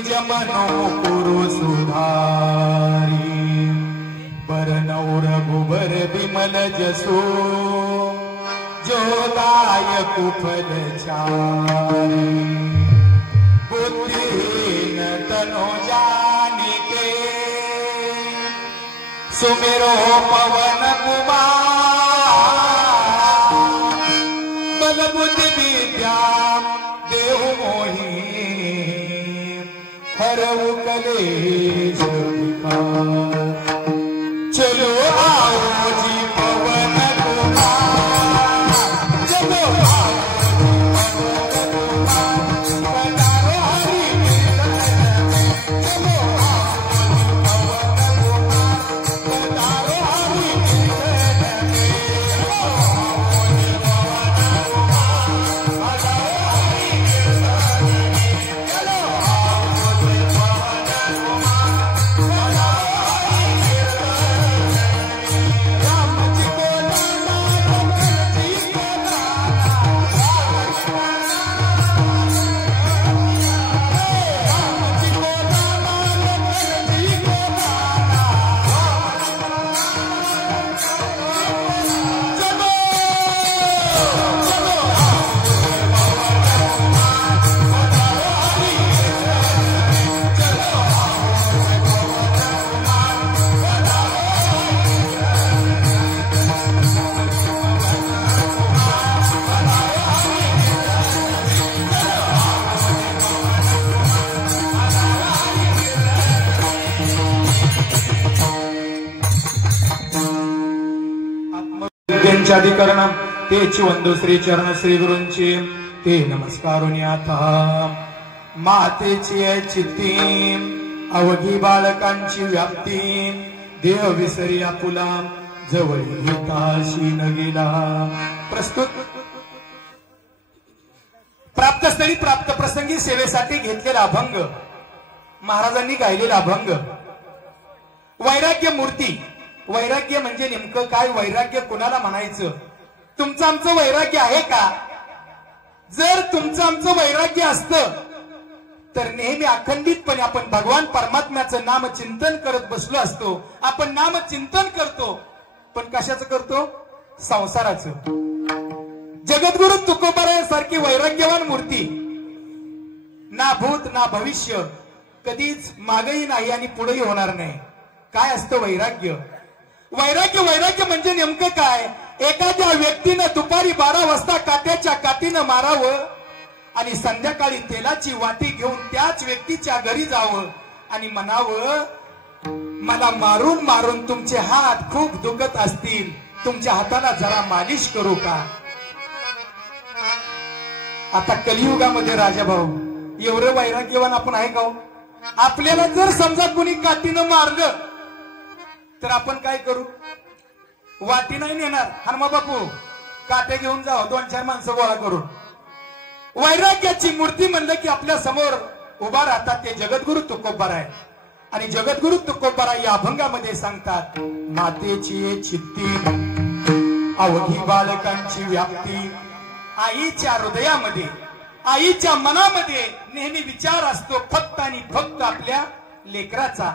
निज मनो कुरु सुधारी बरनौ रघुबर विमल जसो जोदाय कुफल चारी बुद्धिहीन तनो जानिके सुमिरो पवन कुमार बल बुद्धि विद्या देहु मोहि हरऊ कलेश विकार चलो आओ जी पवन कुमार चलो आओ अधिकरण तेची वंदू श्री चरण श्री गुरूंची ते नमस्कारुनी आता मातेची चित्ती अवघी बालकांची व्याप्ती देह विसरी आपुला जवळ हिताशी न गेला प्रस्तुत प्राप्तस्थळी प्राप्त प्रसंगी सेवेसाठी घेतलेला अभंग महाराजांनी गायलेला अभंग वैराग्य मूर्ती वैराग्य म्हणजे नेमकं काय वैराग्य कोणाला म्हणायचं तुमचं आमचं वैराग्य आहे का जर तुमचं आमचं वैराग्य असतं तर नेहमी अखंडितपणे आपण भगवान परमात्म्याचं नाम चिंतन करत बसलो असतो आपण नाम चिंतन करतो पण कशाचं करतो संसाराचं जगद्गुरु तुकोबारायांसारखी वैराग्यवान मूर्ती ना भूत ना भविष्य कधीच मागही नाही आणि पुढेही होणार नाही काय असतं वैराग्य वैराग्य वैराग्य म्हणजे नेमकं काय एखाद्या व्यक्तीनं दुपारी 12 वाजता काट्याच्या काठीनं मारावं आणि संध्याकाळी तेलाची वाटी घेऊन त्याच व्यक्तीच्या घरी जावं आणि म्हणावं मला मारून मारून तुमचे हात खूप दुखत असतील तुमच्या हाताला जरा मालिश करू का आता कलियुगामध्ये राजाभाऊ एवढं वैराग्यवान आपण आहे का आपल्याला जर समजा कुणी काठीनं मारलं तर आपण काय करू वाटी नाही नेणार हनुमा बापू काटे घेऊन जावं 2-4 माणसं गोळा करून वैराग्याची मूर्ती म्हणलं की आपल्या समोर उभा राहतात ते जगद्गुरु तुकोबाराय आणि जगद्गुरु तुकोबाराय या अभंगामध्ये सांगतात मातेची चित्ती अवघी बालकांची व्याप्ती आईच्या हृदयामध्ये आईच्या मनामध्ये नेहमी विचार असतो फक्त आणि फक्त आपल्या लेकराचा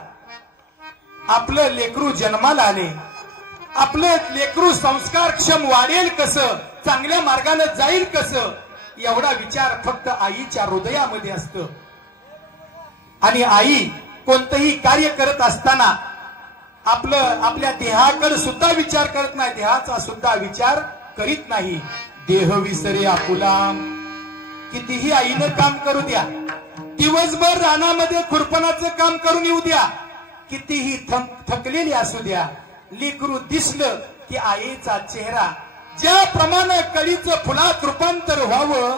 आपलं लेकरू जन्माला आले आपलं लेकरू संस्कारक्षम वाढेल कसं चांगल्या मार्गाने जाईल कसं एवढा विचार फक्त आईच्या हृदयामध्ये असतो आणि आई कोणतंही कार्य करत असताना आपल्या देहाकडे सुद्धा विचार करत नाही देहाचा सुद्धा विचार करीत नाही देह विसरे आपुला कितीही आईनं काम करू द्या दिवसभर रानामध्ये खुरपणाचं काम करून येऊ द्या कितीही थकलेली असू द्या लेकरू दिसलं की आईचा चेहरा ज्याप्रमाणे कळीचं फुलात रूपांतर व्हावं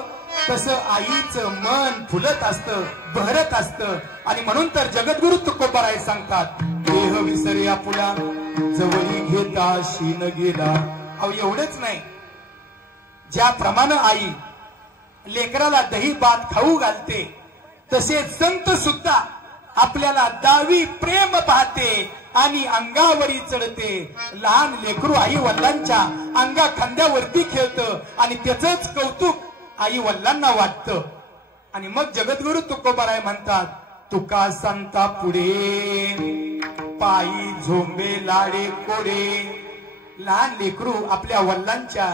तसं आईचं मन फुलत असतं बहरत असतं आणि म्हणून तर जगद्गुरु तुकोबाराय सांगतात देह विसरे आपुला जवळी घेता शीन गेला अहो एवढंच नाही ज्याप्रमाणे आई लेकराला दही भात खाऊ घालते तसे संत सुद्धा आपल्याला दावी प्रेम पाहते आणि अंगावरी चढते लहान लेकरू आई वडिलांच्या अंगा खांद्यावरती खेळतं आणि त्याचंच कौतुक आई वडिलांना वाटतं आणि मग जगद्गुरु तुकोबाराय म्हणतात तुका सांगता पुढे पायी झोंबे लाडे कोडे. लहान लेकरू आपल्या वडिलांच्या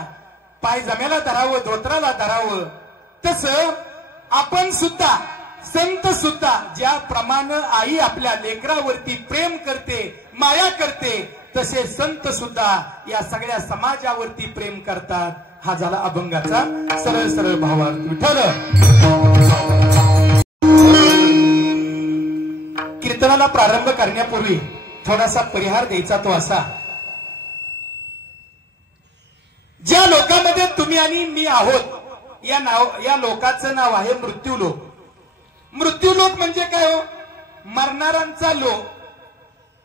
पाय जमेला धरावं, धोत्राला धरावं. तसं आपण सुद्धा, संत सुद्धा ज्याप्रमाणे आई आपल्या लेकरावरती प्रेम करते, माया करते, तसे संत सुद्धा या सगळ्या समाजावरती प्रेम करतात. हा झाला अभंगाचा सरळ सरळ भावार्थ. विठ्ठल कीर्तनाला प्रारंभ करण्यापूर्वी थोडासा परिहार द्यायचा तो असा, ज्या लोकांमध्ये तुम्ही आणि मी आहोत या लोकाचं नाव आहे मृत्यूलोक. मृत्यूलोक म्हणजे काय हो? मरणाऱ्यांचा लोक.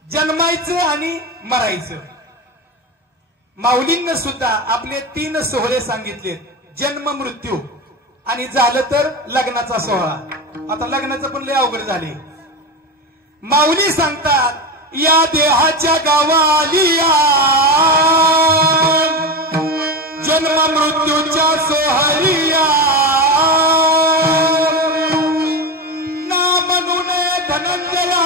जन्मायचं आणि मरायचं. माऊलींना सुद्धा आपले 3 सोहळे सांगितलेत, जन्म, मृत्यू आणि झालं तर लग्नाचा सोहळा. आता लग्नाचं पण लय अवघड झाले. माऊली सांगतात, या देहाच्या गावालिया जन्म मृत्यूच्या सोहळिया ना म्हणून धनंजया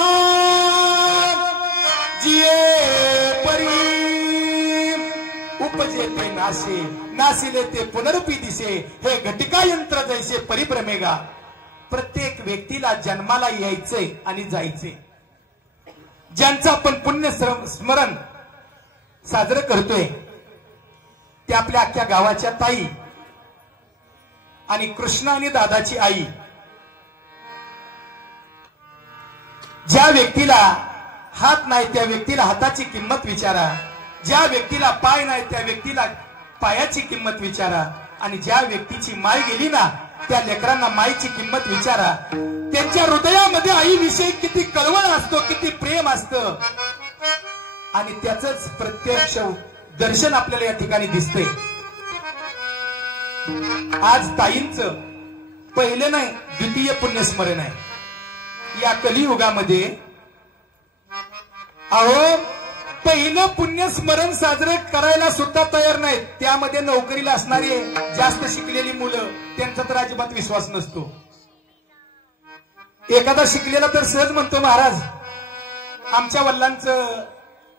जिये परी उपजे ते नाशे नासिले ते पुनरुपी दिसे हे घटिका यंत्र जैसे परिभ्रमेगा. प्रत्येक व्यक्तीला जन्माला यायचंय आणि जायचंय. ज्यांचं आपण पुण्य स्मरण साजरं करतोय ते आपल्या अख्ख्या गावाच्या ताई आणि कृष्ण आणि दादाची आई. ज्या व्यक्तीला हात नाही त्या व्यक्तीला हाताची किंमत विचारा. ज्या व्यक्तीला पाय नाही त्या व्यक्तीला पायाची किंमत विचारा. आणि ज्या व्यक्तीची माय गेली ना त्या लेकरांना मायची किंमत विचारा. त्यांच्या हृदयामध्ये आईविषयी किती कळवळ असतो, किती प्रेम असतं. आणि त्याच प्रत्यक्ष दर्शन आपल्याला या ठिकाणी दिसतंय. आज ताईंचं पहिलं नाही द्वितीय पुण्यस्मरण आहे. या कलियुगामध्ये अहो पहिलं पुण्यस्मरण साजरं करायला सुद्धा तयार नाहीत. त्यामध्ये नोकरीला असणारी जास्त शिकलेली मुलं, त्यांचा तर अजिबात विश्वास नसतो. एखादा शिकलेला तर सहज म्हणतो, महाराज आमच्या वडिलांचं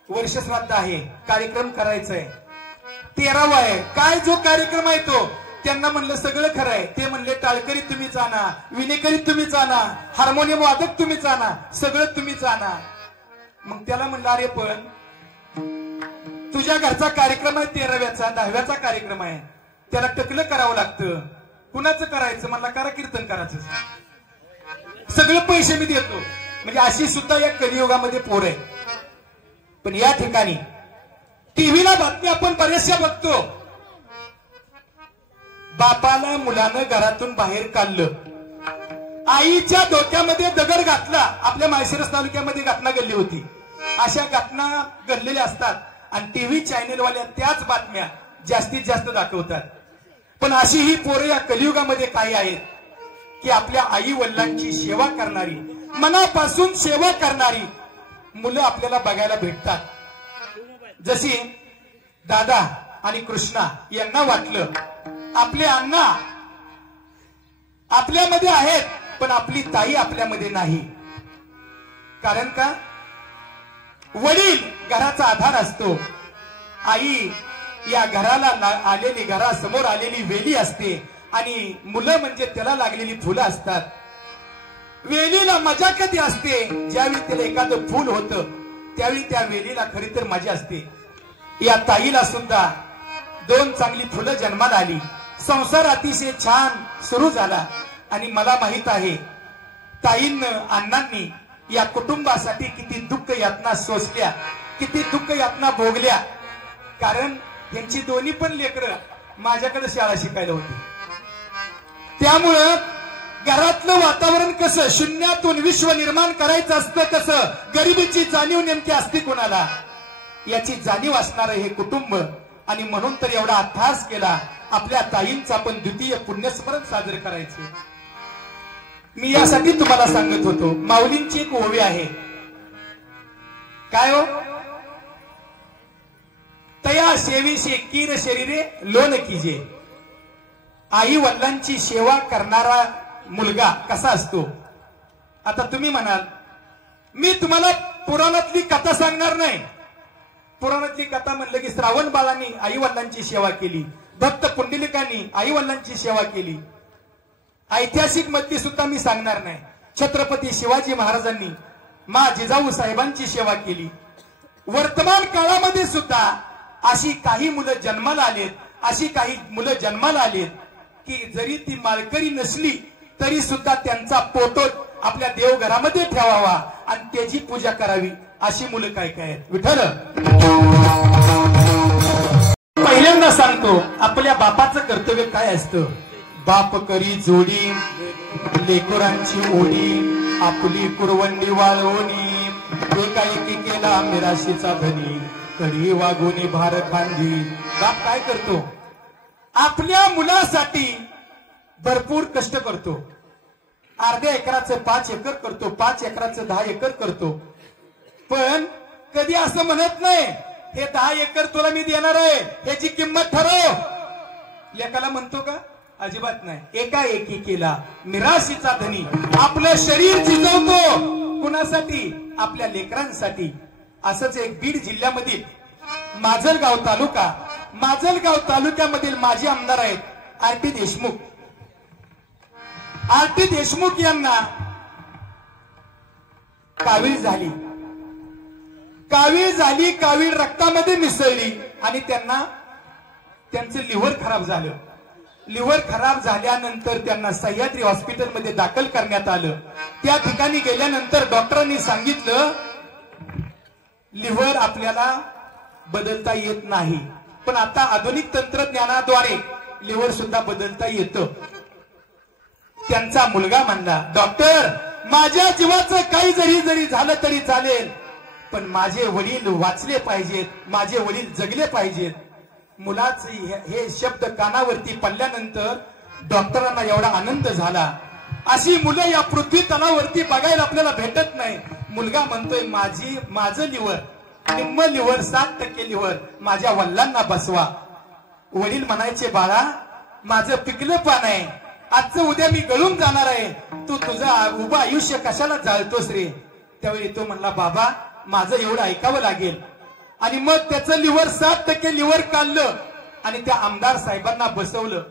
वर्ष श्राद्ध आहे, कार्यक्रम करायचा आहे, 13वा आहे. काय जो कार्यक्रम आहे तो. त्यांना म्हणलं सगळं खरं आहे. ते म्हणले टाळकरी तुम्हीच आणा, विणेकरी तुम्हीच आणा, हार्मोनियम वादक तुम्हीच आणा, सगळं तुम्हीच आणा. मग त्याला म्हणलं अरे पण तुझ्या घरचा कार्यक्रम आहे 13व्याचा 10व्याचा कार्यक्रम आहे, त्याला टकलं करावं लागतं. कुणाचं करायचं? म्हणला करा कीर्तन करायचं, सगळे पैसे मी देतो. म्हणजे अशी सुद्धा या कलियुगामध्ये पोर आहे. पण या ठिकाणी टीव्हीला बातमी आपण बऱ्याचशा बघतो. बापाला मुलानं घरातून बाहेर काढलं, आईच्या डोक्यामध्ये दगड घातला. आपल्या माळशिरस तालुक्यामध्ये घटना घडली होती. अशा घटना घडलेल्या असतात आणि टीव्ही चॅनेलवाल्या त्याच बातम्या जास्तीत जास्त दाखवतात. पण अशी ही पोरं या कलियुगामध्ये काही आहेत की आपल्या आई वडिलांची सेवा करणारी, मनापासून सेवा करणारी मुलं आपल्याला बघायला भेटतात. जशी दादा आणि कृष्णा यांना वाटलं आपले अण्णा आपल्यामध्ये आहेत पण आपली ताई आपल्यामध्ये नाही. कारण का? वडील घराचा आधार असतो. आई या घराला आलेली, घरासमोर आलेली वेली असते आणि मुलं म्हणजे त्याला लागलेली फुलं असतात. वेलीला मजा कधी असते? ज्यावेळी त्याला एखादं फुल होतं त्यावेळी त्या वेलीला खरी तर मजा असते. या ताईला सुद्धा 2 चांगली फुलं जन्माला आली. संसार अतिशय छान सुरू झाला. आणि मला माहित आहे ताईंनं, अण्णांनी या कुटुंबासाठी किती दुःख यातना सोसल्या, किती दुःख यातना भोगल्या. कारण त्यांची दोन्ही पण लेकरं माझ्याकडे शाळा शिकायला होती. त्यामुळं घरातलं वातावरण कसं, शून्यातून विश्व निर्माण करायचं असतं कसं, गरिबीची जाणीव नेमकी असते कोणाला, याची जाणीव असणारं हे कुटुंब. आणि म्हणून तर एवढा अट्टहास केला आपल्या ताईंचं आपण द्वितीय पुण्यस्मरण साजरे करायचे. मी यासाठी तुम्हाला सांगत होतो. माऊलींची एक ओवी आहे. काय हो? तया सेवीशे कीर शरीरे लोन कीजे. आई वडिलांची सेवा करणारा मुलगा कसा असतो? आता तुम्ही म्हणाल मी तुम्हाला पुराणातली कथा सांगणार नाही. पुराणातली कथा म्हणलं की श्रावण बाळांनी आई वडिलांची सेवा केली, भक्त पुंडलिकांनी आई वडिलांची सेवा केली. ऐतिहासिक मधली सुद्धा मी सांगणार नाही. छत्रपती शिवाजी महाराजांनी मा जिजाऊ साहेबांची सेवा केली. वर्तमान काळामध्ये सुद्धा अशी काही मुलं जन्माला आलेत, अशी काही मुलं जन्माला आलेत की जरी ती माळकरी नसली तरी सुद्धा त्यांचा फोटो आपल्या देवघरामध्ये ठेवावा आणि त्याची पूजा करावी. अशी मुलं काय काय आहेत. विठ्ठल पहिल्यांदा सांगतो आपल्या बापाचं कर्तव्य काय असतं. बाप करी जोडी लेकरांची ओढी, आपली कुरवंडी वाळवणी, एकाएकी केला मिराशीचा धनी, कडी वागुनी भार खांदी. बाप काय करतो आपल्या मुलासाठी भरपूर कष्ट करतो. अर्ध्या एकराचं 5 एकर करतो, 5 एकराचं 10 एकर करतो. पण कधी असं म्हणत नाही हे 10 एकर तुला मी देणार आहे, ह्याची किंमत ठरव. लेकाला म्हणतो का? अजिबात नाही. एकाएकी केला मिराशीचा धनी, आपलं शरीर झिजवतो. कुणासाठी? आपल्या लेकरांसाठी. असंच एक बीड जिल्ह्यामधील माजलगाव तालुक्यामधील माजी आमदार आहेत आर.टी. देशमुख. आर.टी. देशमुख यांना कावीळ झाली. कावीळ रक्तामध्ये मिसळली आणि त्यांचं लिव्हर खराब झालं. लिव्हर खराब झाल्यानंतर त्यांना सह्याद्री हॉस्पिटलमध्ये दाखल करण्यात आलं. त्या ठिकाणी गेल्यानंतर डॉक्टरांनी सांगितलं लिव्हर आपल्याला बदलता येत नाही, पण आता आधुनिक तंत्रज्ञानाद्वारे लिव्हर सुद्धा बदलता येतं. त्यांचा मुलगा म्हणला डॉक्टर माझ्या जीवाचं काही जरी झालं तरी चालेल, पण माझे वडील वाचले पाहिजेत, माझे वडील जगले पाहिजेत. मुलाचे हे शब्द कानावरती पडल्यानंतर डॉक्टरांना एवढा आनंद झाला. अशी मुलं या पृथ्वी तलावरती बघायला आपल्याला भेटत नाही. मुलगा म्हणतोय माझं लिव्हर, निम्म लिव्हर, 7% लिव्हर माझ्या वडिलांना बसवा. वडील म्हणायचे बाळा माझं पिकलं पान आहे, आजचं उद्या मी गळून जाणार आहे, तू तुझं उभं आयुष्य कशाला जाळतोस रे. त्यावेळी तो म्हणला बाबा माझं एवढं ऐकावं लागेल. आणि मग त्याचं लिव्हर 7% लिव्हर काढलं आणि त्या आमदार साहेबांना बसवलं.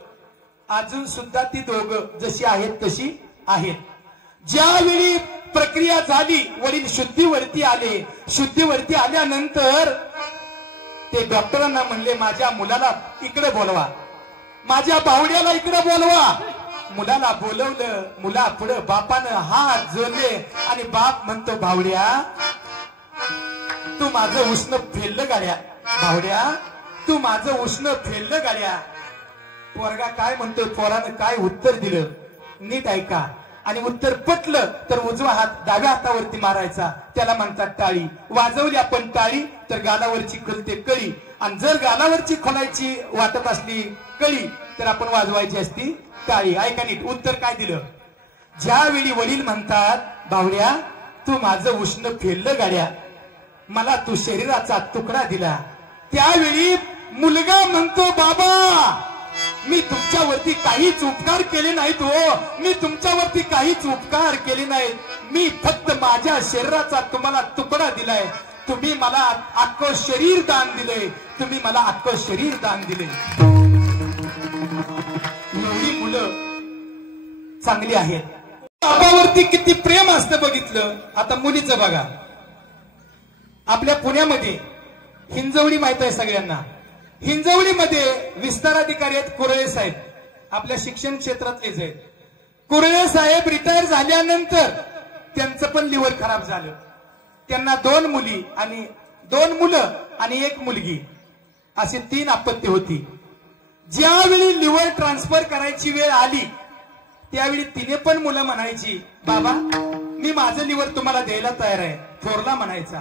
अजून सुद्धा ती दोघं जशी आहेत तशी आहेत. ज्यावेळी प्रक्रिया झाली वडील शुद्धीवरती आले. शुद्धीवरती आल्यानंतर ते डॉक्टरांना म्हणले माझ्या मुलाला इकडे बोलवा, माझ्या बावड्याला इकडे बोलवा. मुलाला बोलवलं. मुला पुढे बापानं हात जोडले आणि बाप म्हणतो बावड्या तू माझं उष्ण फेललं गाड्या, बावड्या तू माझं उष्ण फेललं गाड्या. पोरगा काय म्हणतोय, पोरानं काय उत्तर दिलं नीट ऐका. आणि उत्तर पटलं तर उजवा हात डाव्या हातावरती मारायचा, त्याला म्हणतात टाळी. वाजवली आपण टाळी तर गालावरची खोलते कळी, आणि जर गालावरची खोलायची वाटत असली कळी तर आपण वाजवायची असती टाळी. ऐका नीट उत्तर काय दिलं. ज्यावेळी वडील म्हणतात बावड्या तू माझं उष्ण फेललं गाड्या, मला तू शरीराचा तुकडा दिला, त्यावेळी मुलगा म्हणतो बाबा मी तुमच्यावरती काहीच उपकार केले नाहीत हो, मी तुमच्यावरती काहीच उपकार केले नाहीत, मी फक्त माझ्या शरीराचा तुम्हाला तुकडा दिलाय, तुम्ही मला अख्खं शरीर दान दिलंय, तुम्ही मला अख्खं शरीर दान दिले. एवढी मुलं चांगली आहेत. बाबावरती किती प्रेम असतं बघितलं. आता मुलीचं बघा. आपल्या पुण्यामध्ये हिंजवडी माहित आहे सगळ्यांना. हिंजवडीमध्ये विस्तार अधिकारी आहेत कुरळे साहेब, आपल्या शिक्षण क्षेत्रातलेच आहेत. कुरळे साहेब रिटायर झाल्यानंतर त्यांचं पण लिव्हर खराब झालं. त्यांना 2 मुली आणि 2 मुलं आणि 1 मुलगी अशी 3 अपत्य होती. ज्यावेळी लिव्हर ट्रान्सफर करायची वेळ आली त्यावेळी तिने पण मुलं म्हणायची बाबा मी माझं लिव्हर तुम्हाला द्यायला तयार आहे. थोरला म्हणायचा.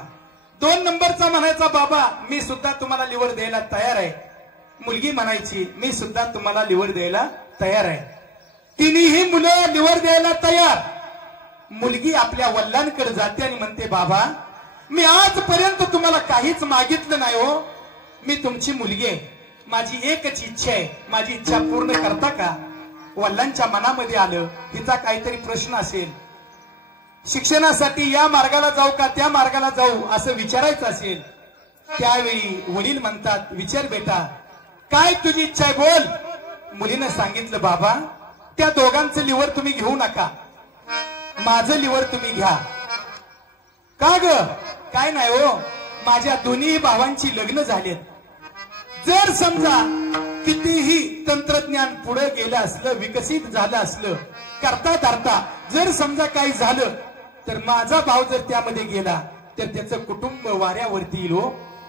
2 नंबरचा म्हणायचा बाबा मी सुद्धा तुम्हाला लिव्हर द्यायला तयार आहे. मुलगी म्हणायची मी सुद्धा तुम्हाला लिव्हर द्यायला तयार आहे. तिन्ही मुलं लिव्हर द्यायला तयार. मुलगी आपल्या वडिलांकडे जाते आणि म्हणते बाबा मी आजपर्यंत तुम्हाला काहीच मागितलं नाही हो, मी तुमची मुलगी आहे, माझी एकच इच्छा आहे, माझी इच्छा पूर्ण करता का. वडिलांच्या मनामध्ये आलं तिचा काहीतरी प्रश्न असेल. शिक्षणासाठी या मार्गाला जाऊ का त्या मार्गाला जाऊ असं विचारायचं असेल, त्यावेळी वडील म्हणतात, विचार बेटा, काय तुझी इच्छा आहे बोल. मुलीनं सांगितलं, बाबा त्या दोघांचं लिव्हर तुम्ही घेऊ नका, माझं लिव्हर तुम्ही घ्या. का ग? काय नाही हो, माझ्या दोन्ही भावांची लग्न झालेत. जर समजा कितीही तंत्रज्ञान पुढे गेलं असलं, विकसित झालं असलं, करता करता जर समजा काही झालं तर माझा भाव जर त्यामध्ये गेला तर त्याचं कुटुंब वाऱ्यावरती येईल,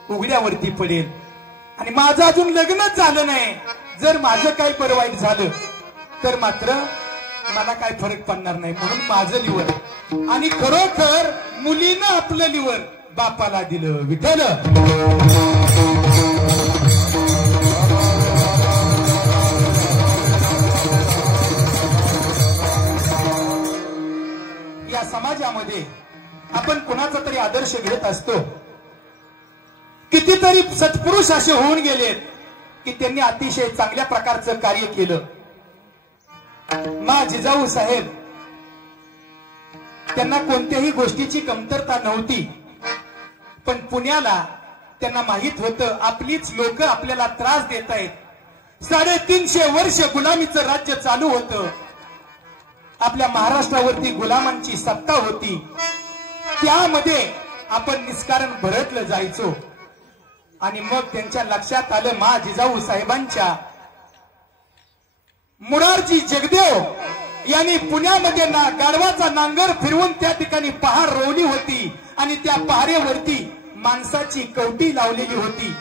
उघड्यावरती पडेल. आणि माझं अजून लग्नच झालं नाही, जर माझं काही बरं वाईट झालं तर मात्र मला काय फरक पडणार नाही. म्हणून माझं लिव्हर. आणि खरोखर मुलीनं आपलं लिव्हर बापाला दिलं. विठ्ठल या समाजामध्ये आपण कुणाचा तरी आदर्श घेत असतो. कितीतरी सत्पुरुष असे होऊन गेलेत की त्यांनी अतिशय चांगल्या प्रकारचं कार्य केलं. मा जिजाऊ साहेब, त्यांना कोणत्याही गोष्टीची कमतरता नव्हती, पण पुण्याला त्यांना माहित होतं आपलीच लोक आपल्याला त्रास देत आहेत. 350 वर्ष गुलामीचं राज्य चालू होतं. आपल्या महाराष्ट्रावरती गुलामांची सत्ता होती. त्यामध्ये आपण निष्कारण भरतलं जायचो. आणि मग त्यांच्या लक्षात आलं, मा जिजाऊ साहेबांच्या मुरारजी जगदेव यांनी पुण्यामध्ये गाढवाचा नांगर फिरवून त्या ठिकाणी पहार रोवली होती. आणि त्या पहारेवरती माणसाची कवटी लावलेली होती.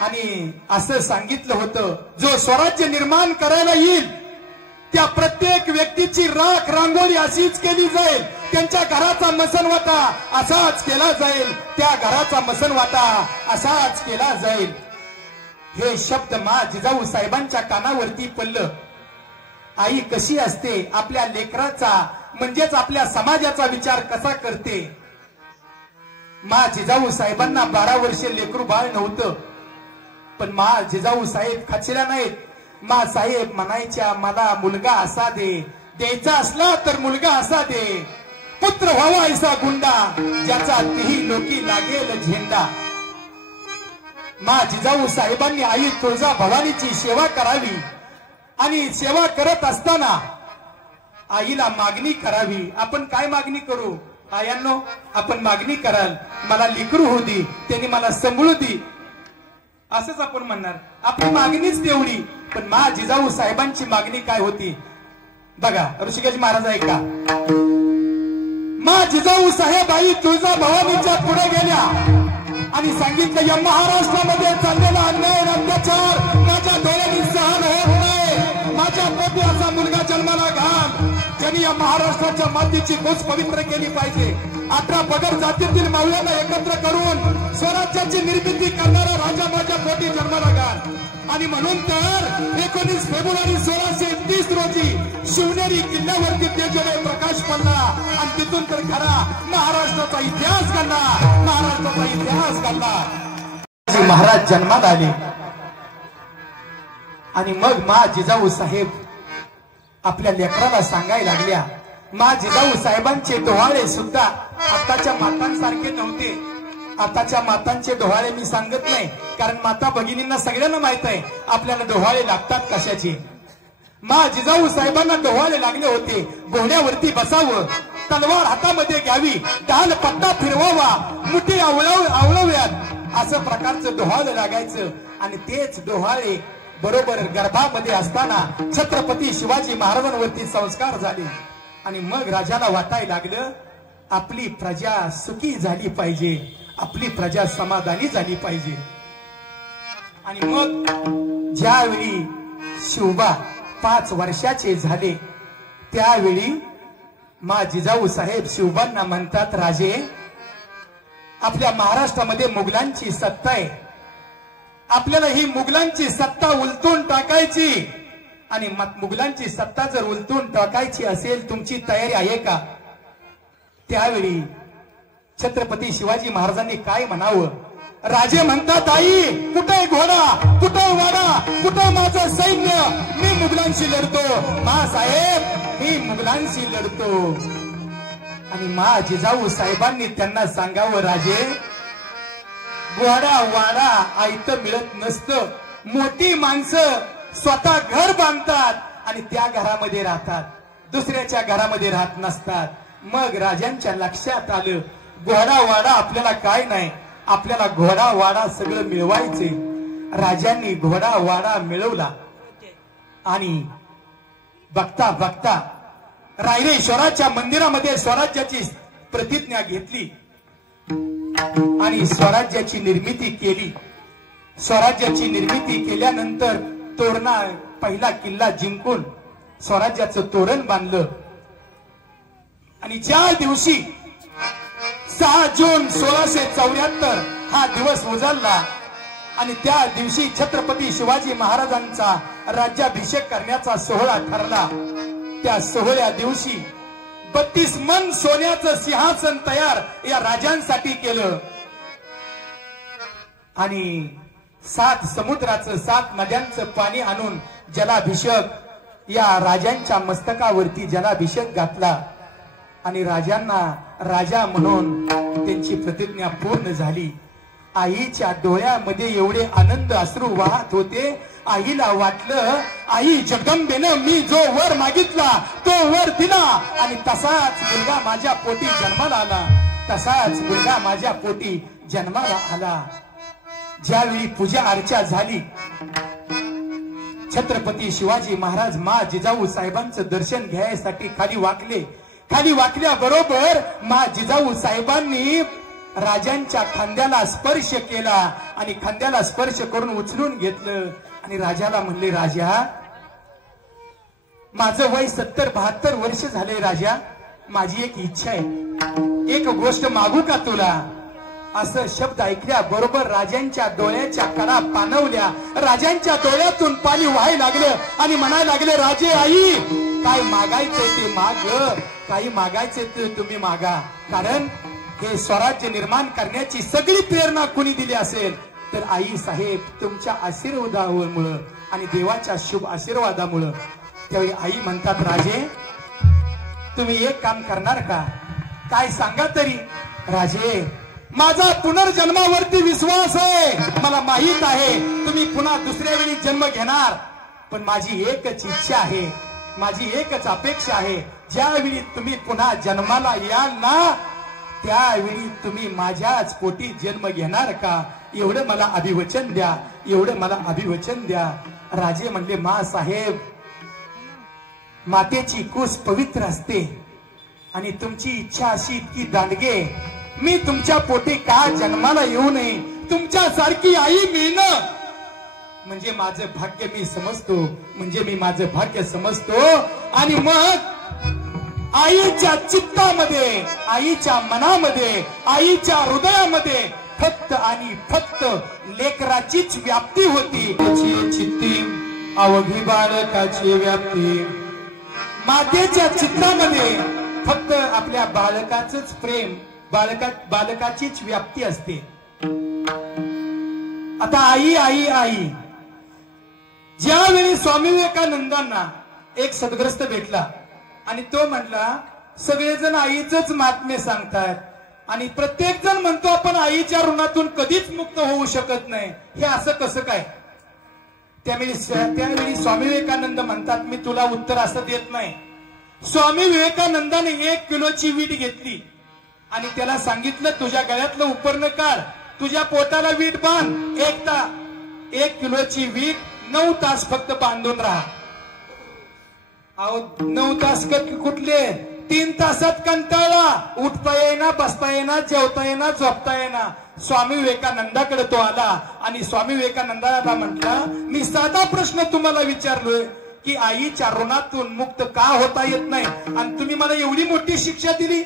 आणि असं सांगितलं होतं, जो स्वराज्य निर्माण करायला येईल त्या प्रत्येक व्यक्तीची राख रांगोळी अशीच केली जाईल, त्यांच्या घराचा मसनवाटा असाच केला जाईल, त्या घराचा मसनवाटा असाच केला जाईल. हे शब्द मा जिजाऊ साहेबांच्या कानावरती पडलं. आई कशी असते, आपल्या लेकराचा म्हणजेच आपल्या समाजाचा विचार कसा करते. मा जिजाऊ साहेबांना 12 वर्षे लेकरू बाळ नव्हतं, पण मा जिजाऊ साहेब खचल्या नाहीत. मा साहेब म्हणायच्या, मला मुलगा असा दे, द्यायचा असला तर मुलगा असा दे, पुत्र व्हावा ऐसा गुंडा, ज्याचा तीही लोकी लागेल झेंडा. मा जिजाऊ साहेबांनी आई तुळजा भवानीची सेवा करावी. आणि सेवा करत असताना आईला मागणी करावी. आपण काय मागणी करू आयांनो? आपण मागणी कराल, मला लेकरू होऊ दे, त्यांनी मला सांभाळू दे, असंच आपण म्हणणार. आपली मागणीच तेवढी. पण मा जिजाऊ साहेबांची मागणी काय होती बघा. ऋषिकेश महाराज ऐका. मा जिजाऊ साहेब आई तुळजा भवानीच्या पुढे गेल्या आणि सांगितलं, या महाराष्ट्रामध्ये चाललेला अन्याय अत्याचार माझ्या डोळ्यांनी सहन होत नाही. माझ्या पोटी असा मुलगा जन्माला घाल, ज्यांनी या महाराष्ट्राच्या मातीची गोच पवित्र केली पाहिजे. 18 पगड जातीतील मावळ्यांना एकत्र करून स्वराज्याची निर्मिती करणारा राजा माझ्या पोटी जन्माला घाल. आणि म्हणून तर 19 फेब्रुवारी 1630 रोजी शिवनेरी किल्ल्यावरती तेजोमय प्रकाश पडला. आणि तिथून तर खरा महाराष्ट्राचा इतिहास घडला, महाराष्ट्राचा इतिहास घडला. महाराज जन्मात आले. आणि मग मा जिजाऊ साहेब आपल्या लेकराला सांगायला लागल्या. मा जिजाऊ साहेबांचे डोहाळे सुद्धा आताच्या मातांसारखे नव्हते. आताच्या मातांचे डोहाळे मी सांगत नाही, कारण माता भगिनींना सगळ्यांना माहित आहे आपल्याला डोहाळे लागतात कशाचे. मा जिजाऊ साहेबांना डोहाळे लागले होते. घोड्यावरती बसावं, तलवार हातामध्ये घ्यावी, ढाल पट्टा फिरवावा, मुठी आवळव्यात, असं प्रकारचं डोहाळे लागायचं. आणि तेच डोहाळे बरोबर गर्भामध्ये असताना छत्रपती शिवाजी महाराजांवरती संस्कार झाले. आणि मग राजाला वाटायला लागलं, आपली प्रजा सुखी झाली पाहिजे, आपली प्रजा समाधानी झाली पाहिजे. आणि मग ज्यावेळी शिवबा 5 वर्षाचे झाले, त्यावेळी मा जिजाऊ साहेब शिवबांना म्हणतात, राजे, आपल्या महाराष्ट्रामध्ये मुघलांची सत्ता आहे, आपल्याला ही मुघलांची सत्ता उलटून टाकायची. आणि मुघलांची सत्ता जर उलटून टाकायची असेल, तुमची तयारी आहे का? त्यावेळी छत्रपती शिवाजी महाराजांनी काय म्हणावं? राजे म्हणतात, आई कुठे घोडा, कुठे वाडा, कुठे माझं सैन्य, मी मुघलांशी लढतो. मा साहेब, मी मुघलांशी लढतो. आणि मा जिजाऊ साहेबांनी त्यांना सांगावं, राजे गोडा वाडा आयत मिळत नसतं. मोठी माणसं स्वतः घर बांधतात आणि त्या घरामध्ये राहतात, दुसऱ्याच्या घरामध्ये राहत नसतात. मग राजांच्या लक्षात आलं, घोडा वाडा आपल्याला काय नाही, आपल्याला घोडा वाडा सगळं मिळवायचे. राजांनी घोडा वाडा मिळवला आणि बघता बघता रायरेश्वराच्या मंदिरामध्ये स्वराज्याची प्रतिज्ञा घेतली आणि स्वराज्याची निर्मिती केली. स्वराज्याची निर्मिती केल्यानंतर तोरणा पहिला किल्ला जिंकून स्वराज्याचं तोरण बांधलं. आणि ज्या दिवशी 6 जून 1674 हा दिवस उजाडला आणि त्या दिवशी छत्रपती शिवाजी महाराजांचा राज्याभिषेक करण्याचा सोहळा ठरला. त्या सोहळ्या दिवशी 32 मन सोन्याचं सिंहासन तयार या राजांसाठी केलं आणि 7 समुद्राचं 7 नद्यांचं पाणी आणून जलाभिषेक या राजांच्या मस्तकावरती जलाभिषेक घातला आणि राजांना राजा म्हणून त्यांची प्रतिज्ञा पूर्ण झाली. आईच्या डोळ्यामध्ये एवढे आनंद अश्रू वाहत होते. आईला वाटलं, आई जगदंबेनं मी जो वर मागितला तो वर दिला आणि तसाच मुलगा माझ्या पोटी जन्माला आला, तसाच मुलगा माझ्या पोटी जन्माला आला. ज्यावेळी पूजा अर्चा झाली, छत्रपती शिवाजी महाराज मा जिजाऊ साहेबांचं दर्शन घ्यायसाठी खाली वाकले. खाली वाकल्याबरोबर मा जिजाऊ साहेबांनी राजांच्या खांद्याला स्पर्श केला आणि खांद्याला स्पर्श करून उचलून घेतलं आणि राजाला म्हणले, राजा माझं वय 70-72 वर्ष झाले. राजा माझी एक इच्छा आहे, एक गोष्ट मागू का तुला? असं शब्द ऐकल्या बरोबर राजांच्या डोळ्याच्या कडा पाणवल्या. राजांच्या डोळ्यातून पाणी व्हायला लागलं आणि म्हणायला लागले, राजे आई काय मागायचे ते माग, काही मागायचे ते तुम्ही मागा. कारण हे स्वराज्य निर्माण करण्याची सगळी प्रेरणा कुणी दिली असेल तर आई साहेब तुमच्या आशीर्वादामुळे आणि देवाच्या शुभ आशीर्वादामुळे. त्यावेळी आई म्हणतात, राजे तुम्ही एक काम करणार का? काय सांगा तरी. राजे माझा पुनर्जन्मावरती विश्वास आहे, मला माहित आहे तुम्ही पुन्हा दुसऱ्या वेळी जन्म घेणार, पण माझी एकच इच्छा आहे, माझी एकच अपेक्षा आहे, ज्यावेळी तुम्ही पुन्हा जन्माला याल ना त्यावेळी तुम्ही माझ्याच पोटी जन्म घेणार का? एवढं मला अभिवचन द्या, एवढं मला अभिवचन द्या. राजे म्हणले, मा साहेब मातेची कुस पवित्र असते आणि तुमची इच्छा अशी इतकी दांडगे, मी तुमच्या पोटी का जन्माला येऊ नये? तुमच्यासारखी आई मिळणं म्हणजे माझं भाग्य मी समजतो, म्हणजे मी माझं भाग्य समजतो. आणि मग आईच्या चित्तामध्ये, आईच्या मनामध्ये, आईच्या हृदयामध्ये फक्त आणि फक्त लेकराचीच व्याप्ती होती. चित्ती अवघी बाळकाची व्याप्ती. मातेच्या चित्तामध्ये फक्त आपल्या बाळकाचंच प्रेम, बालकाचीच व्याप्ती असते. आता आई आई आई. ज्यावेळी स्वामी विवेकानंदांना एक सद्ग्रस्त भेटला आणि तो म्हटला, सगळेजण आईचंच महात्म्य सांगतात आणि प्रत्येक जण म्हणतो आपण आईच्या ऋणातून कधीच मुक्त होऊ शकत नाही, हे असं कसं काय? त्यावेळी स्वामी विवेकानंद म्हणतात, मी तुला उत्तर असं देत नाही. स्वामी विवेकानंदाने 1 किलोची वीट घेतली आणि त्याला सांगितलं, तुझ्या गळ्यातलं उपरणं काढ, तुझ्या पोटाला वीट बांध. 1 किलोची वीट 9 तास फक्त बांधून राहा. अहो 9 तास कुठले? 3 तासात कंटाळला, उठता येईना, बसता येईना, जेवता येईना, झोपता येईना. स्वामी विवेकानंदाकडे तो आला आणि स्वामी विवेकानंदाला म्हटला, मी साधा प्रश्न तुम्हाला विचारलोय की आईच्या ऋणातून मुक्त का होता येत नाही आणि तुम्ही मला एवढी मोठी शिक्षा दिली.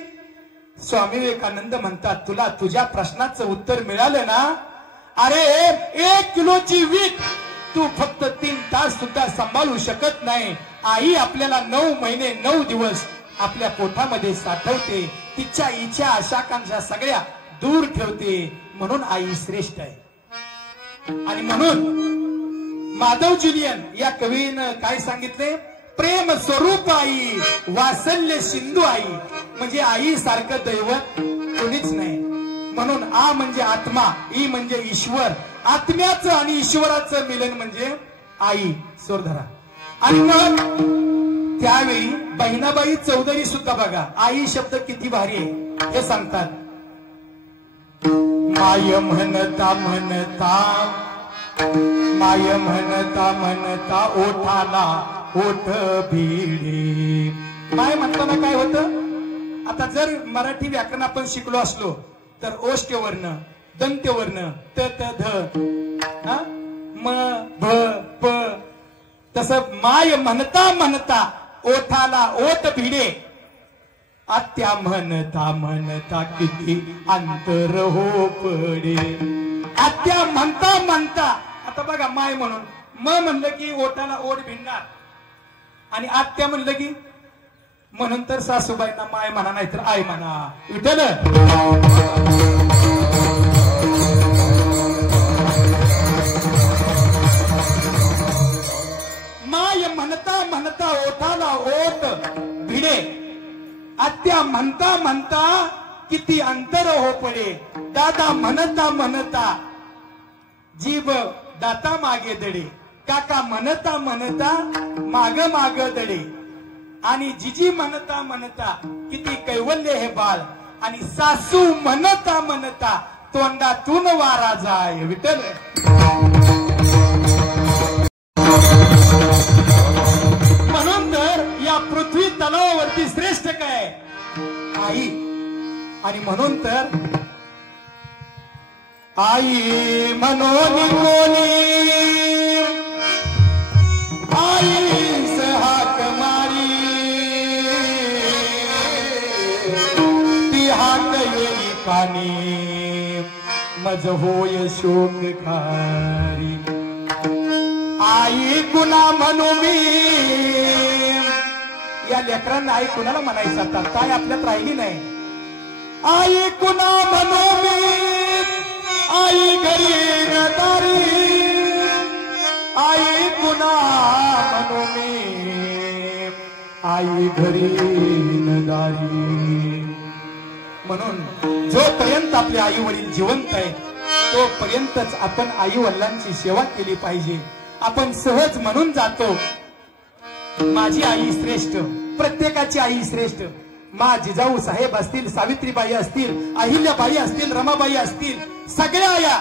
स्वामी विवेकानंद म्हणतात, तुला तुझ्या प्रश्नाचं उत्तर मिळालं ना? अरे 1 किलोची वीट तू फक्त 3 तास सुद्धा सांभाळू शकत नाही. आई आपल्याला 9 महिने 9 दिवस आपल्या पोटामध्ये साठवते, तिच्या इच्छा आशाकांक्षा सगळ्या दूर ठेवते, म्हणून आई श्रेष्ठ आहे. आणि म्हणून माधव जुलियन या कवीनं काय सांगितले? प्रेम स्वरूप आई, वात्सल्य सिंधू आई. म्हणजे आई सारखं दैवत कोणीच नाही. म्हणून आ म्हणजे आत्मा, ई म्हणजे ईश्वर, आत्म्याचं आणि ईश्वराचं मिलन म्हणजे आई. सोरधरा. आणि मग त्यावेळी बहिणाबाई चौधरी सुद्धा बघा, आई शब्द किती भारी आहे हे सांगतात. माय म्हणता म्हणता, माय म्हणता म्हणता ओठाला ओठ भिडे. माय म्हणताना काय होतं? आता जर मराठी व्याकरण आपण शिकलो असलो तर ओष्ठ्यवर्ण, दंत्यवर्ण, त त ध, म भ प, तसं माय म्हणता म्हणता ओठाला ओठ भिडे, आत्या म्हणता म्हणता किती अंतर हो पडे. आत्या म्हणता म्हणता, आता बघा माय म्हणून म म्हणलं की ओठाला ओठ भिडणार, आणि आत्या म्हणलं की, म्हणून तर सासूबाईंना माय म्हणा नाही तर आई म्हणा. विठ्ठल. माय म्हणता म्हणता ओठाला ओठ भिडे, आत्या म्हणता म्हणता किती अंतर हो पडे. दादा म्हणता म्हणता जीभ दाता मागे दडे, काका म्हणता म्हणता माग माग दडे, आणि जिजी म्हणता म्हणता किती कैवल्य हे बाळ, आणि सासू म्हणता म्हणता तोंडातून वारा जाय. विठ्ठल. म्हणून तर या पृथ्वी तलावावरती श्रेष्ठ काय? आई. आणि म्हणून तर आई म्हणून कोणी आई हाक मारी, ती हाक येई कानी मज होय शोक खारी. आई कुणा म्हणू मी, या लेकरांना आई कुणाला म्हणायचं आता? काय आपल्यात राहिली नाही. आई कुणा म्हणू मी, आई घरी दारी, आई कुणा म्हणू मी, आई घरी दारी. म्हणून जोपर्यंत आपले आई वडील जिवंत आहेत तोपर्यंतच आपण आई वडिलांची सेवा केली पाहिजे. आपण सहज म्हणून जातो माझी आई श्रेष्ठ, प्रत्येकाची आई श्रेष्ठ. मा जिजाऊ साहेब असतील, सावित्रीबाई असतील, अहिल्याबाई असतील, रमाबाई असतील, सगळ्या आया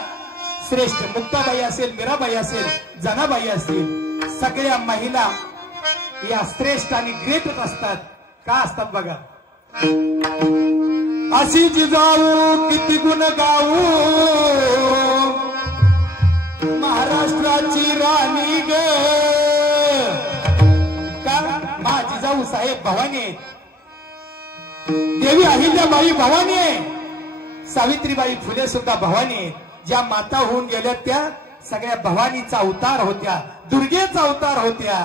श्रेष्ठ. मुक्ताबाई असेल, मीराबाई असेल, जनाबाई असतील, सगळ्या महिला या श्रेष्ठ आणि ग्रेटच असतात. का असतात बघा. अशी जिजाऊ किती गुण गाऊ, महाराष्ट्राची राणी ग. का? मा जिजाऊ साहेब भवानी आहेत, देवी अहिल्याबाई भवानी आहे, सावित्रीबाई फुले सुद्धा भवानी आहेत. ज्या माता होऊन गेल्या त्या सगळ्या भवानीचा अवतार होत्या, दुर्गेचा अवतार होत्या.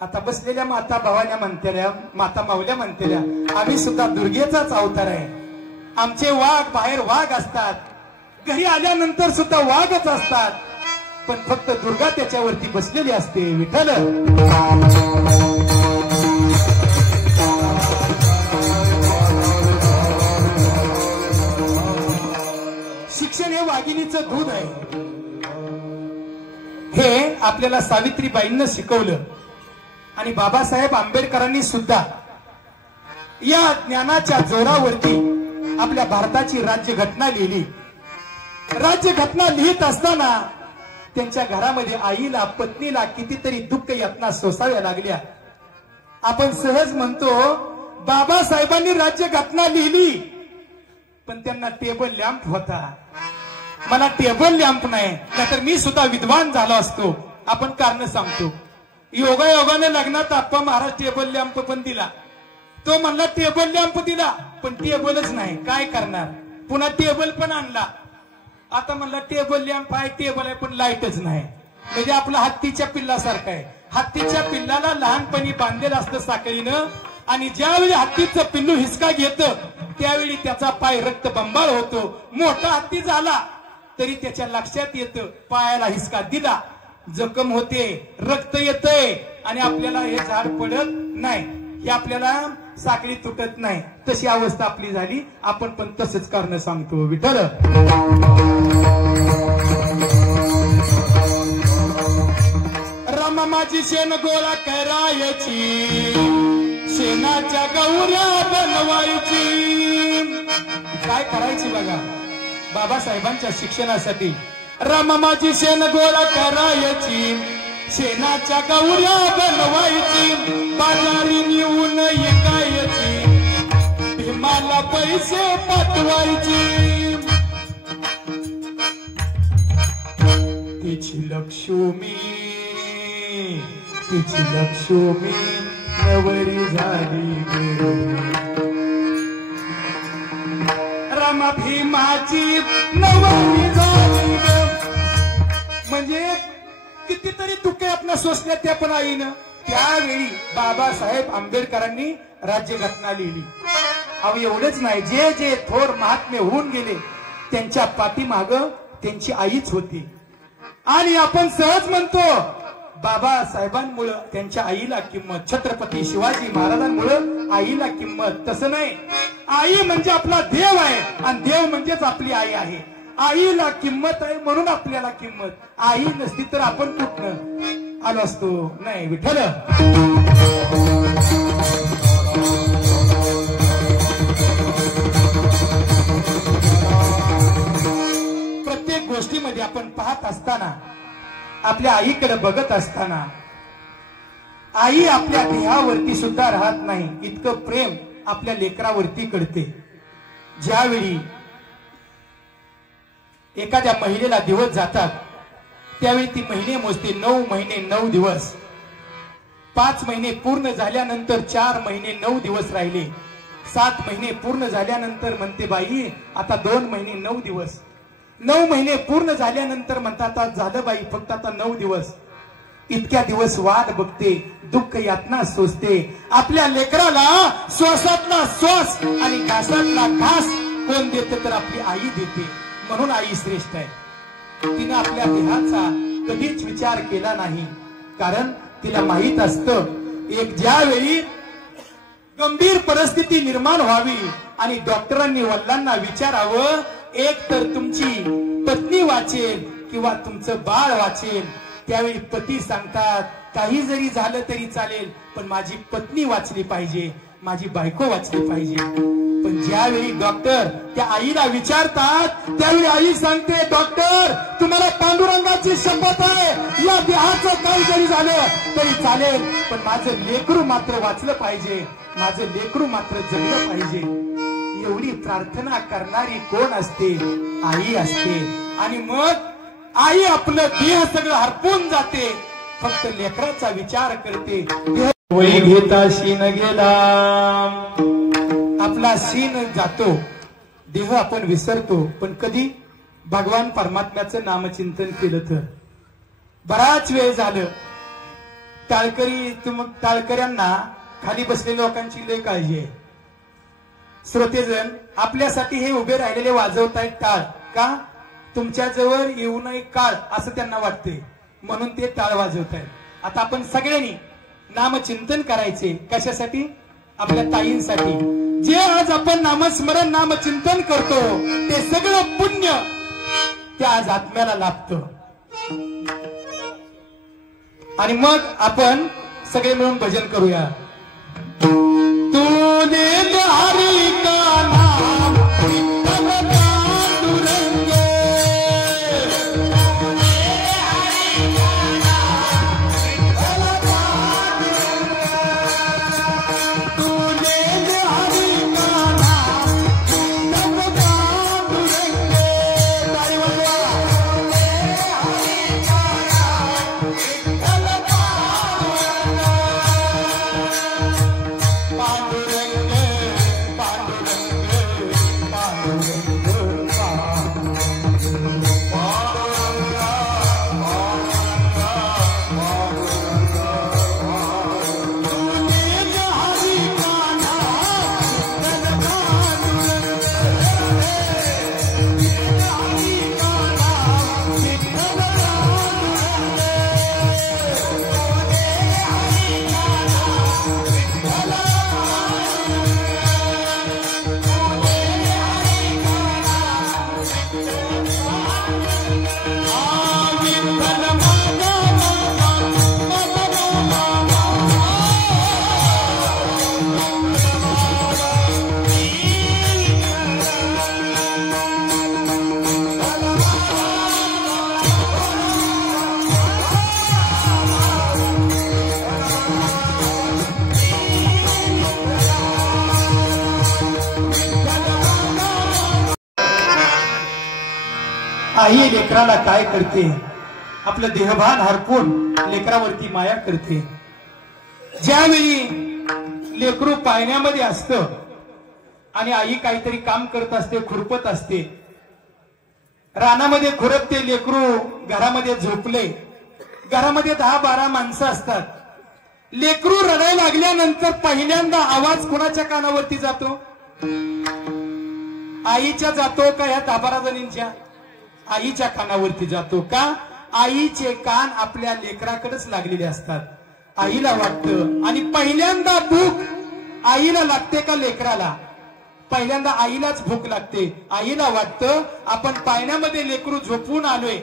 आता बसलेल्या माता भवान्या म्हणतेल्या, माता माऊल्या म्हणतेल्या, आम्ही सुद्धा दुर्गेचाच अवतार आहे. आमचे वाघ बाहेर वाघ असतात, घरी आल्यानंतर सुद्धा वाघच असतात, पण फक्त दुर्गा त्याच्यावरती बसलेली असते. विठ्ठल. शिक्षण हे वाघिणीचं दूध आहे, हे आपल्याला सावित्रीबाईंना शिकवलं. आणि बाबासाहेब आंबेडकरांनी सुद्धा या ज्ञानाच्या जोरावरती आपल्या भारताची राज्यघटना लिहिली. राज्यघटना लिहित असताना त्यांच्या घरामध्ये आईला, पत्नीला कितीतरी दुःख यातना सोसाव्या लागल्या. आपण सहज म्हणतो बाबासाहेबांनी राज्यघटना लिहिली, पण त्यांना टेबल लॅम्प होता. मला टेबल लॅम्प नाही, नाहीतर मी सुद्धा विद्वान झालो असतो. आपण कारण सांगतो. योगायोगाने लग्नात आप्पा महाराज टेबल लॅम्प पण दिला. तो म्हणला टेबल लॅम्प दिला, पण टेबलच नाही, काय करणार? पुन्हा टेबल पण आणला. आता म्हणला टेबल लॅम्प आहे, टेबल आहे, पण लाईटच नाही. म्हणजे आपला हत्तीच्या पिल्लासारखं आहे. हत्तीच्या पिल्लाला लहानपणी बांधलेलं असतं साखळीनं, आणि ज्यावेळी हत्तीचं पिल्लू हिसका घेतं त्यावेळी त्याचा पाय रक्त बंबाळ होतो. मोठा हत्ती झाला तरी त्याच्या लक्षात येतं पायाला हिसका दिला, जखम होते, रक्त येतंय, आणि आपल्याला हे झाड पडत नाही. हे आपल्याला साखळी तुटत नाही, तशी अवस्था आपली झाली. आपण पण तसंच कारण सांगतो. विठ्ठल रामा माझी शेण गोळा करायची, शेणाच्या गौऱ्या बनवायची. काय करायची बघा बाबासाहेबांच्या शिक्षणासाठी. रामा माझी शेण गोळा करायची, शेणाच्या गौऱ्या बनवायची, बाजारी नेऊन विकायची, भीमाला पैसे पाठवायची. तिची लक्ष्मी नवरी झाली रामा भीमाची नवरी झाली. म्हणजे कितीतरी दुःख आपल्या सोसल्या त्या पण आईनं. त्यावेळी बाबासाहेब आंबेडकरांनी राज्यघटना लिहिली. अहो एवढंच नाही, जे जे थोर महात्मे होऊन गेले त्यांच्या पाठीमाग त्यांची आईच होती. आणि आपण सहज म्हणतो बाबासाहेबांमुळे त्यांच्या आईला किंमत, छत्रपती शिवाजी महाराजांमुळे आईला किंमत. तसं नाही, आई म्हणजे आपला देव आहे आणि देव म्हणजेच आपली आई आहे. आईला किंमत आहे म्हणून आपल्याला किंमत. आई नसती तर आपण कुठनं आलो असतो. नाही विठ्ठल प्रत्येक गोष्टीमध्ये आपण पाहत असताना, आपल्या आईकडे बघत असताना, आई आपल्या देहावरती सुद्धा राहत नाही, इतकं प्रेम आपल्या लेकरावरती करते. ज्यावेळी एखाद्या महिलेला दिवस जातात त्यावेळी ती महिने मोजते. 9 महिने 9 दिवस. 5 महिने पूर्ण झाल्यानंतर 4 महिने 9 दिवस राहिले. 7 महिने पूर्ण झाल्यानंतर म्हणते बाई आता 2 महिने 9 दिवस. 9 महिने पूर्ण झाल्यानंतर म्हणतात झालं बाई फक्त आता 9 दिवस. इतक्या दिवस वाद बघते, दुःख यातना सोसते. आपल्या लेकराला श्वासातला श्वास आणि घासातला घास कोण देते तर आपली आई देते. म्हणून आई श्रेष्ठ आहे. तिने आपल्या देहाचा कधीच विचार केला नाही, कारण तिला माहित असतं एक ज्यावेळी गंभीर परिस्थिती निर्माण व्हावी आणि डॉक्टरांनी वडिलांना विचारावं, एक तर तुमची पत्नी वाचेल किंवा तुमचं बाळ वाचेल. त्यावेळी पती सांगतात काही जरी झालं तरी चालेल पण माझी पत्नी वाचली पाहिजे, माझी बायको वाचली पाहिजे. पण ज्यावेळी डॉक्टर त्या आईला विचारतात त्यावेळी आई सांगते डॉक्टर तुम्हाला पांडुरंगाची शपथ आहे, या देहाचं काही जरी झालं तरी चालेल पण माझं लेकरू मात्र वाचलं पाहिजे, माझं लेकरू मात्र जगलं पाहिजे. एवढी प्रार्थना करणारी कोण असते? आई असते. आणि मग आई आपलं देह सगळं हरपून जाते, फक्त लेकराचा विचार करते. वही घेता शीन गेला, आपला शीन जातो, देह आपण विसरतो. पण कधी भगवान परमात्म्याचं नामचिंतन केलं तर. बराच वेळ झालं टाळकऱ्यांना खाली बसलेल्या लोकांची लय काळजी आहे. श्रोतेजन आपल्यासाठी हे उभे राहिलेले वाजवतायत टाळ. का? तुमच्या जवळ येऊ नये काळ असं त्यांना वाटते म्हणून ते टाळ वाजवतायत. आता आपण सगळ्यांनी नामचिंतन करायचे. कशासाठी? आपल्या ताईंसाठी. जे आज आपण नामस्मरण नामचिंतन करतो ते सगळं पुण्य त्या आज आत्म्याला लाभतं. आणि मग आपण सगळे मिळून भजन करूया. तूने हरी का नाम आई लेकराला काय करते, आपलं देहभान हरपून लेकरावरती माया करते. ज्यावेळी लेकरू पाळण्यामध्ये असतं आणि आई काहीतरी काम करत असते, खुरपत असते, रानामध्ये खुरपते, लेकरू घरामध्ये झोपले, घरामध्ये 10-12 माणसं असतात. लेकरू रडायला लागल्यानंतर पहिल्यांदा आवाज कोणाच्या कानावरती जातो? आईच्या जातो का या 10-12 जणींच्या? आईच्या कानावरती जातो. का? आईचे कान आपल्या लेकराकडेच लागलेले असतात. आईला वाटतं, आणि पहिल्यांदा भूक आईला लागते का लेकराला? पहिल्यांदा आईलाच भूक लागते. आईला वाटतं आपण पाळण्यामध्ये लेकरू झोपून आलोय,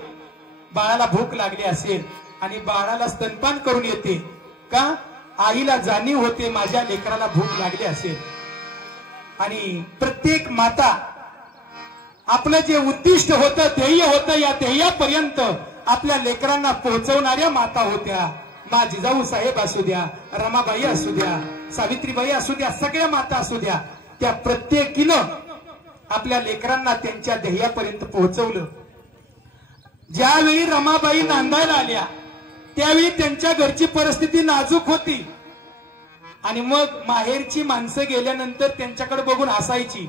बाळाला भूक लागली असेल आणि बाळाला स्तनपान करून येते. का? आईला जाणीव होते माझ्या लेकराला भूक लागली असेल. आणि प्रत्येक माता आपलं जे उद्दिष्ट होतं, ध्येय होतं, या ध्येयापर्यंत आपल्या लेकरांना पोहोचवणाऱ्या माता होत्या. मा जिजाऊ साहेब असू द्या, रमाबाई असू द्या, सावित्रीबाई असू द्या, सगळ्या माता असू द्या, त्या प्रत्येकीनं आपल्या लेकरांना त्यांच्या ध्येयापर्यंत पोहोचवलं. ज्यावेळी रमाबाई नांदायला आल्या त्यावेळी त्यांच्या घरची परिस्थिती नाजूक होती, आणि मग माहेरची माणसं गेल्यानंतर त्यांच्याकडे बघून हसायची.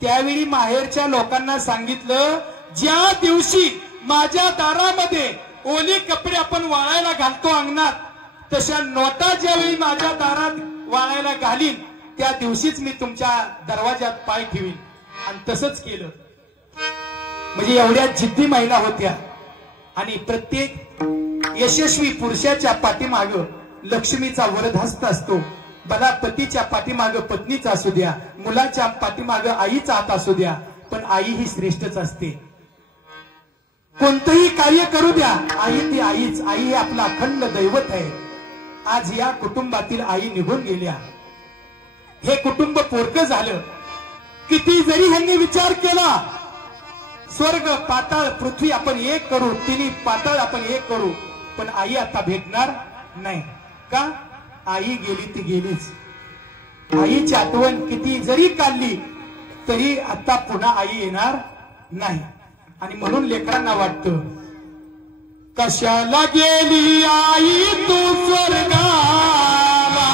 त्यावेळी माहेरच्या लोकांना सांगितलं, ज्या दिवशी माझ्या दारामध्ये ओले कपडे आपण वाळायला घालतो अंगणात, तशा नोटा ज्यावेळी माझ्या दारात वाळायला घालीन त्या दिवशीच मी तुमच्या दरवाजात पाय ठेवीन. आणि तसंच केलं. म्हणजे एवढ्या जिद्दी महिला होत्या. आणि प्रत्येक यशस्वी पुरुषाच्या पाठीमाग लक्ष्मीचा वरदहस्त असतो. भला पतीच्या पाठीमाग पत्नीचा असू द्या, मुलाच्या पाठीमाग आईचा हात असू द्या, पण आई ही श्रेष्ठच असते. कोणतंही कार्य करू द्या, आई ती आईच. आई हे आपलं अखंड दैवत आहे. आज या कुटुंबातील आई निघून गेल्या, हे कुटुंब पोरकं झालं. किती जरी ह्यांनी विचार केला, स्वर्ग पाताळ पृथ्वी आपण एक करू, तिन्ही पाताळ आपण एक करू, पण आई आता भेटणार नाही. का? आई गेली ती गेलीच. आईची आठवण किती जरी काढली तरी आता पुन्हा आई येणार नाही. आणि म्हणून लेकरांना वाटतं, कशाला गेली आई तू स्वर्गाला.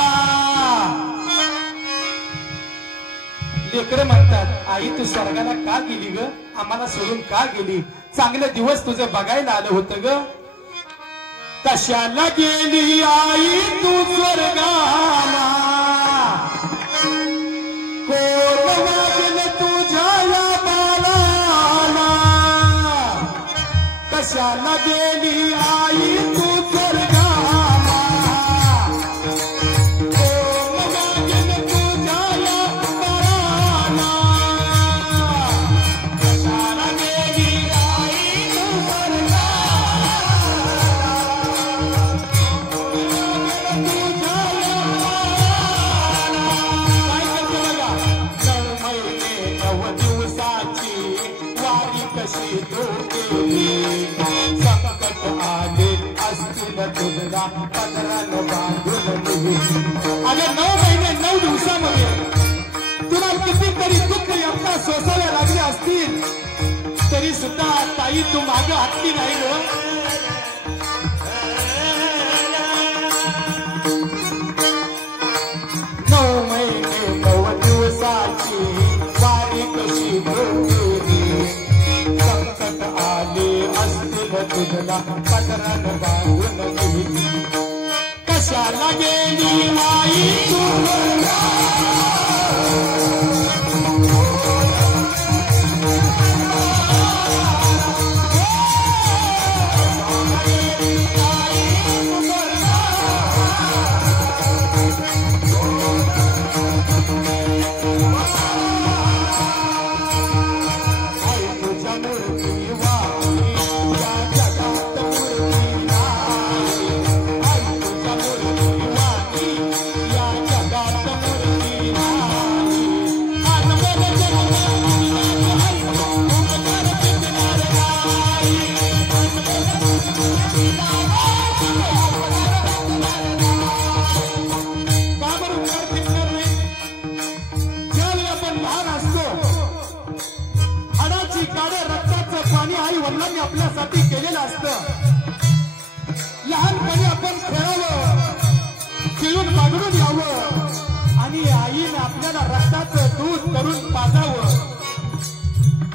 लेकर म्हणतात, आई तू स्वर्गाला का गेली ग? आम्हाला सोडून का गेली? चांगले दिवस तुझं बघायला आलं होतं ग. कशाला गेली आई तू स्वर्गाला, कोण वाजल तुझ्या या बाळाला. कशाला गेली आई तू स्वर्गाला, कोण वाजल तुझ्या या बाळाला. कशाला गेली आई तू स्वर्गाला. अरे 9 महिने 9 दिवसामध्ये तुला कितीतरी दुःख यांना सोसायला लागले असतील, तरी सुद्धा ताई तू मागे हटली नाही ग. 9 महिने 9 दिवसाची वारी कशी गेली. संकट आले असतील तुझला पदरान बांधून गेली. कशाला गेली आई तू तुझ्या मूर्ती वाली या जगात मूर्ती आपल्यासाठी केलेलं असतं. लहानपणी आपण खेळावं, खेळून बागडून यावं आणि आईने आपल्याला रक्ताचं दूध करून पाजावं.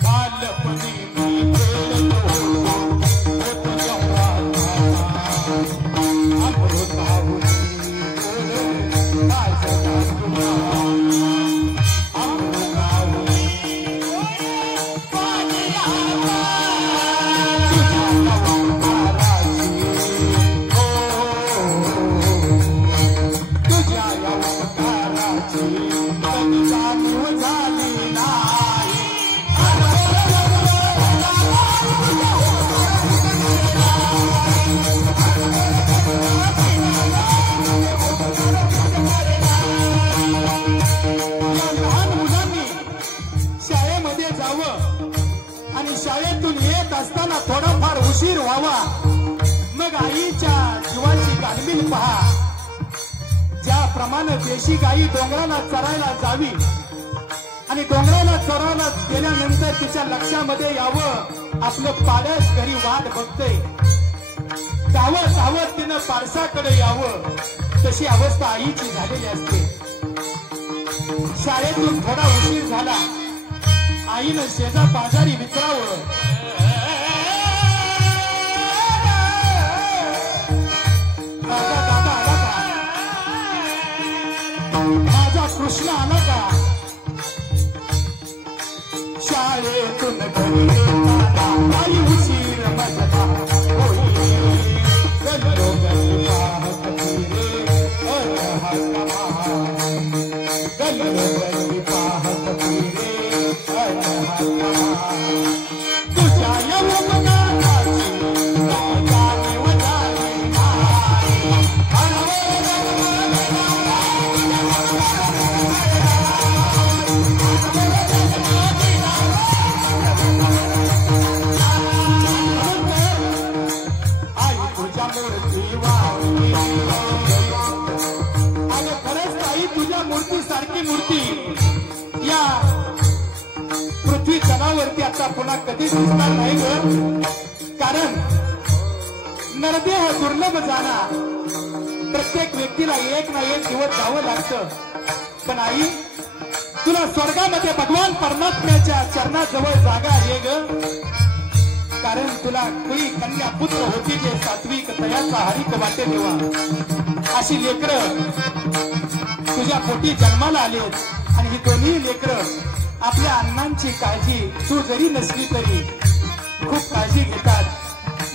बालपणी मी खेळलो होतो जेव्हा अमृत भावनी शाळेतून येत असताना थोडाफार उशीर व्हावा. मग आईच्या जीवाची गालबील पहा. ज्याप्रमाणे देशी गाई डोंगराला चरायला जावी आणि डोंगराला चरायला गेल्यानंतर तिच्या लक्षामध्ये यावं आपलं पाडस घरी वाट बघतंय. धावत धावत तिनं पारसाकडे यावं, तशी अवस्था आईची झालेली असते. शाळेतून थोडा उशीर झाला. आईनं शेजा बाजारी विचारावं, माझा दादा आला का, माझा कृष्ण आला का. शाळेतून घरी येताना आई उशीर मजला होई. गल्लो गल्ली पाहत फिरे गल्लो गल्ली पाहत फिरे तुझ्या यवनाची गाणी वजाली नाही. आई तुझ्या मूर्ती वावली. अगं खरंच आई तुझ्या मूर्ती सारखी मूर्ती या पृथ्वी तलावरती आता पुन्हा कधीच दिसणार नाही ग. कारण नरदेह दुर्लभ जाणा. प्रत्येक व्यक्तीला एक ना एक दिवस जावं लागतं. पण आई तुला स्वर्गामध्ये भगवान परमात्म्याच्या चरणाजवळ जागा आहे ग. कारण तुला कुणी कन्या पुत्र होती जे सात्विक तयाचा हरिक वाटे देवा. अशी लेकरं तुझ्या पोटी जन्माला आलेत आणि ही दोन्ही लेकरं आपल्या अण्णांची काळजी तू जरी नसली तरी खूप काळजी घेतात.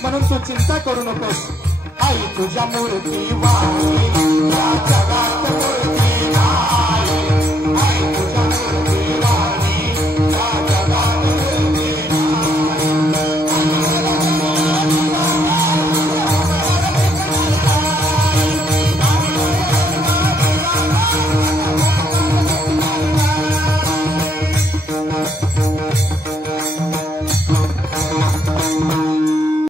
म्हणून तू चिंता करू नकोस. आई तुझ्या मूर्ती वाली या जगात मूर्ती नाही.